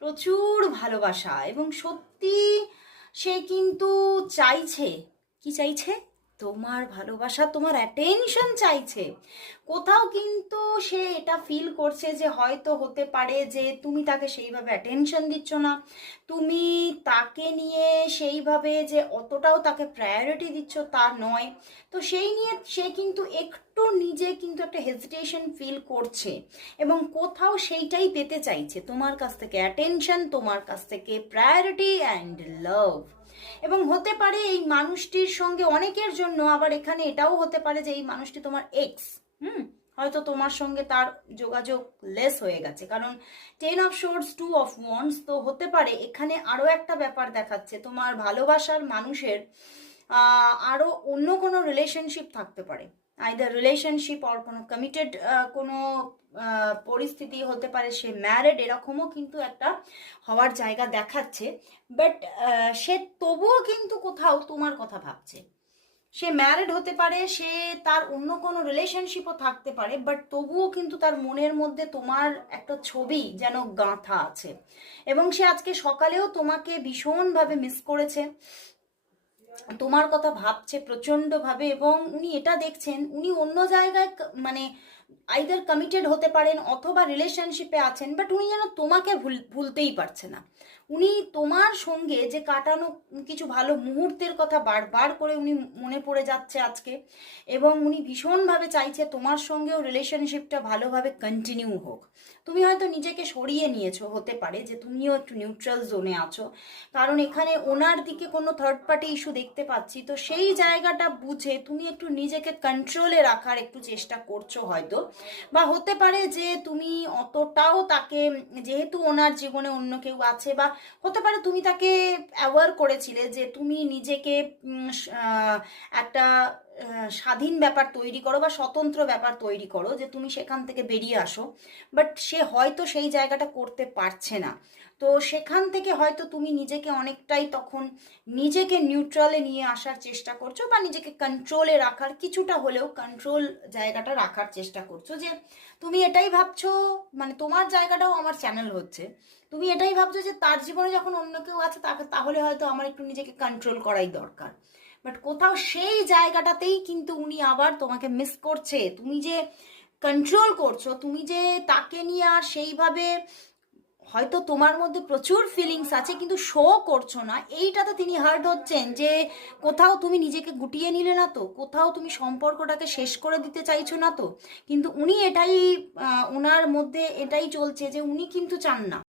প্রচুর ভালোবাসা, এবং সত্যি সে কিন্তু চাইছে, কি চাইছে? তোমার ভালোবাসা, তোমার অ্যাটেনশন চাইছে। কোথাও কিন্তু সে এটা ফিল করছে যে হয়তো হতে পারে যে তুমি তাকে সেইভাবে অ্যাটেনশন দিচ্ছ না, তুমি তাকে নিয়ে সেইভাবে যে অতটাও তাকে প্রায়োরিটি দিচ্ছ তা নয়। তো সেই নিয়ে সে কিন্তু একটু নিজে কিন্তু একটা হেজিটেশন ফিল করছে, এবং কোথাও সেইটাই পেতে চাইছে তোমার কাছ থেকে, অ্যাটেনশন, তোমার কাছ থেকে প্রায়োরিটি অ্যান্ড লাভ। এবং হতে পারে এই মানুষটির সঙ্গে, অনেকের জন্য আবার এখানে এটাও হতে পারে যে এই মানুষটি তোমার এক্স। হয়তো তোমার সঙ্গে তার যোগাযোগ লেস হয়ে গেছে, কারণ 10 of Swords 2 of Wands, তো হতে পারে এখানে আরো একটা ব্যাপার দেখাচ্ছে, তোমার ভালোবাসার মানুষের আরো অন্য কোনো রিলেশনশিপ থাকতে পারে, আইদার রিলেশনশিপ অর কোনো কমিটেড কোনো পরিস্থিতি হতে পারে, সে ম্যারিড, এরকমও কিন্তু একটা হওয়ার জায়গা দেখাচ্ছে। বাট সে তবুও কিন্তু কোথাও তোমার কথা ভাবছে। সে ম্যারিড হতে পারে, সে তার অন্য কোনো রিলেশনশিপও থাকতে পারে, বাট তবুও কিন্তু তার মনের মধ্যে তোমার একটা ছবি যেন গাঁথা আছে, এবং সে আজকে সকালেও তোমাকে ভীষণভাবে মিস করেছে, তোমার কথা ভাবছে প্রচণ্ডভাবে। এবং উনি এটা দেখছেন, উনি অন্য জায়গায় মানে আইদার কমিটেড হতে পারেন অথবা রিলেশনশিপে আছেন, বাট উনি যেন তোমাকে ভুলতেই পারছে না। উনি তোমার সঙ্গে যে কাটানো কিছু ভালো মুহূর্তের কথা বারবার করে উনি মনে পড়ে যাচ্ছে আজকে, এবং উনি ভীষণভাবে চাইছে তোমার সঙ্গেও রিলেশনশিপটা ভালোভাবে কন্টিনিউ হোক। তুমি হয়তো নিজেকে সরিয়ে নিয়েছো, হতে পারে যে তুমিও একটু নিউট্রাল জোনে আছো, কারণ এখানে ওনার দিকে কোনো থার্ড পার্টি ইস্যু দেখতে পাচ্ছি। তো সেই জায়গাটা বুঝে তুমি একটু নিজেকে কন্ট্রোলে রাখার একটু চেষ্টা করছো হয়তো, বা হতে পারে যে তুমি অতটাও তাকে, যেহেতু ওনার জীবনে অন্য কেউ আছে, বা হতে পারে তুমি তাকে অ্যাওয়ার করেছিলে যে তুমি নিজেকে একটা স্বাধীন ব্যাপার তৈরি করো বা স্বতন্ত্র ব্যাপার তৈরি করো, যে তুমি সেখান থেকে বেরিয়ে আসো, বাট সে হয়তো সেই জায়গাটা করতে পারছে না। তো সেখান থেকে হয়তো তুমি নিজেকে অনেকটাই তখন নিজেকে নিউট্রালে নিয়ে আসার চেষ্টা করছো, বা নিজেকে কন্ট্রোলে রাখার, কিছুটা হলেও কন্ট্রোল জায়গাটা রাখার চেষ্টা করছো, যে তুমি এটাই ভাবছো, মানে তোমার জায়গাটাও আমার চ্যানেল হচ্ছে, তুমি এটাই ভাবছো যে তার জীবনে যখন অন্য কেউ আছে তাকে, তাহলে হয়তো আমার একটু নিজেকে কন্ট্রোল করাই দরকার। বাট কোথাও সেই জায়গাটাতেই কিন্তু উনি আবার তোমাকে মিস করছে। তুমি যে কন্ট্রোল করছো, তুমি যে তাকে নিয়ে আর সেইভাবে, হয়তো তোমার মধ্যে প্রচুর ফিলিংস আছে কিন্তু শো করছো না, এইটাতে তিনি হার্ট হচ্ছেন, যে কোথাও তুমি নিজেকে গুটিয়ে নিলে না তো, কোথাও তুমি সম্পর্কটাকে শেষ করে দিতে চাইছো না তো। কিন্তু উনি এটাই, ওনার মধ্যে এটাই চলছে যে উনি কিন্তু চান না